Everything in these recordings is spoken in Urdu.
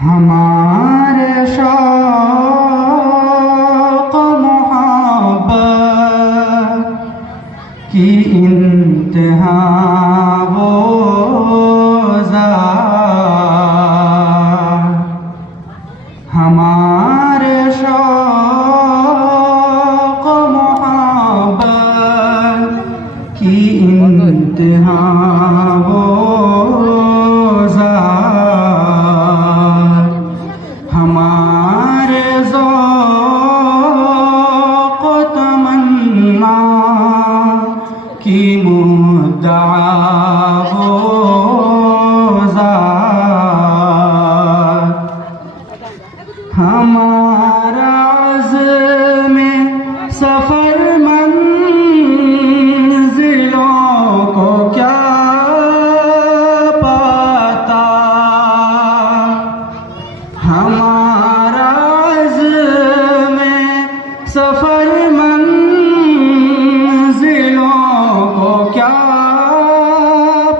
ہمارے شوق محبت کی انتہا وہ ذات، ہمارے شوق محبت کی انتہا وہ ذات، ہمارے ذوق و تمنا کی مدعا وہ ذات، ہمارا عزم سفر منزلوں کو کیا پتا، ہمارا عزم سفر منزلوں کو کیا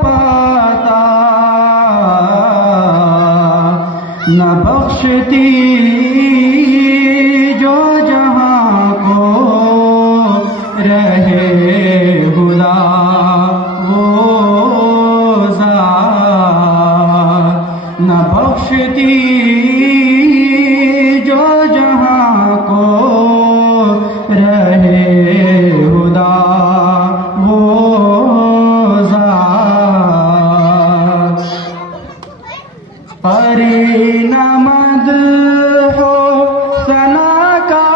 پتا، نہ بخشتی جو جہاں کو رہے خدا وہ ذات، نہ بخشتی جو جہاں کو رہے خدا وہ ذات، قرین مدح و ثنا کا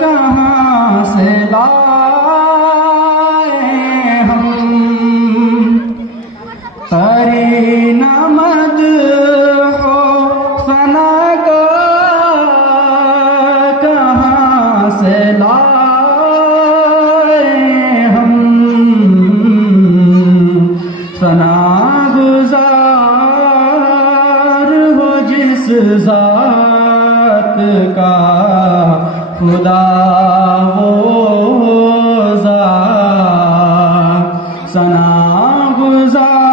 کہاں سے لائیں ہم، قرین مدح و ثنا کا کہاں سے لائیں ہم، ثنا گزار ہو جس ذات کا خدا وہ ذات، ثنا گزار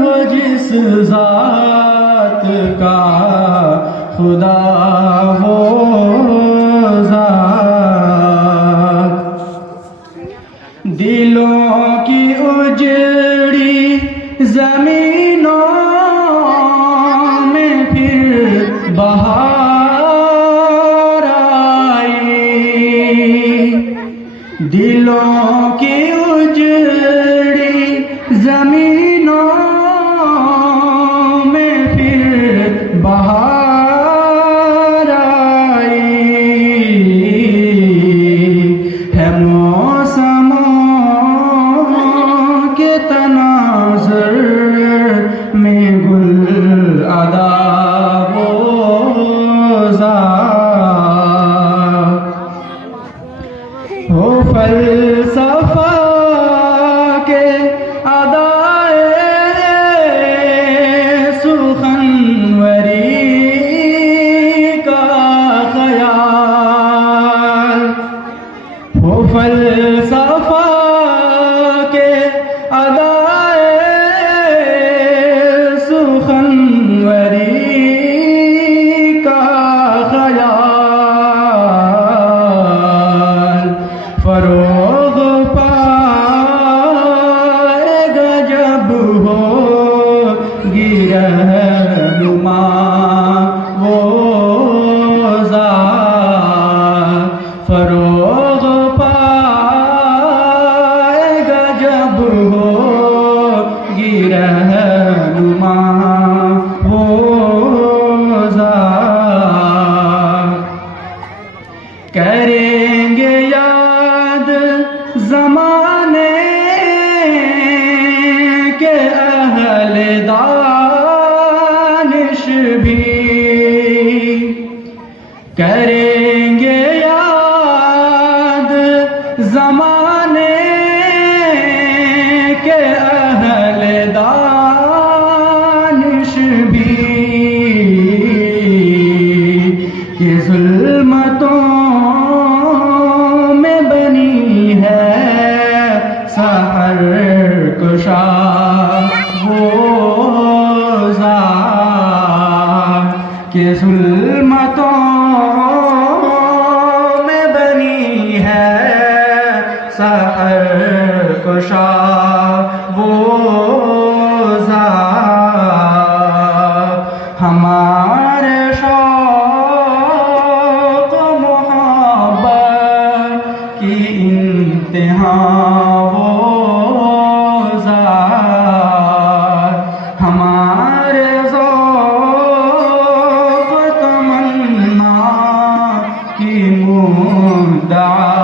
ہو جس ذات کا خدا وہ ذات، دلوں کی اجڑی زمینوں میں پھر بہار آئی، دلوں کی اجڑی زمینوں میں پھر بہار آئی، ہے موسموں کے تناظر میں گل ادا وہ ذات، ہو فلسفہ کے ادائے سخنوری کا خیال، ہو فلسفہ کے ادائے سخنوری کا خیال، فروغ پائے گا جب ہوگی رہنما وہ ذات، فروغ پائے گا جب ہوگی رہنما وہ ذات، کریں گے یاد زمانے کے اہل دانش بھی، کریں گے یاد زمانے کے اہل دانش بھی، کہ ظلمتوں میں بنی ہے سحر کشا وہ کہ ظلمتوں میں بنی ہے سحر کشا وہ ذات، ہمارے شوق و محبت کی انتہا وہ ذات، ہمارے ذوق و تمنا کی مدعا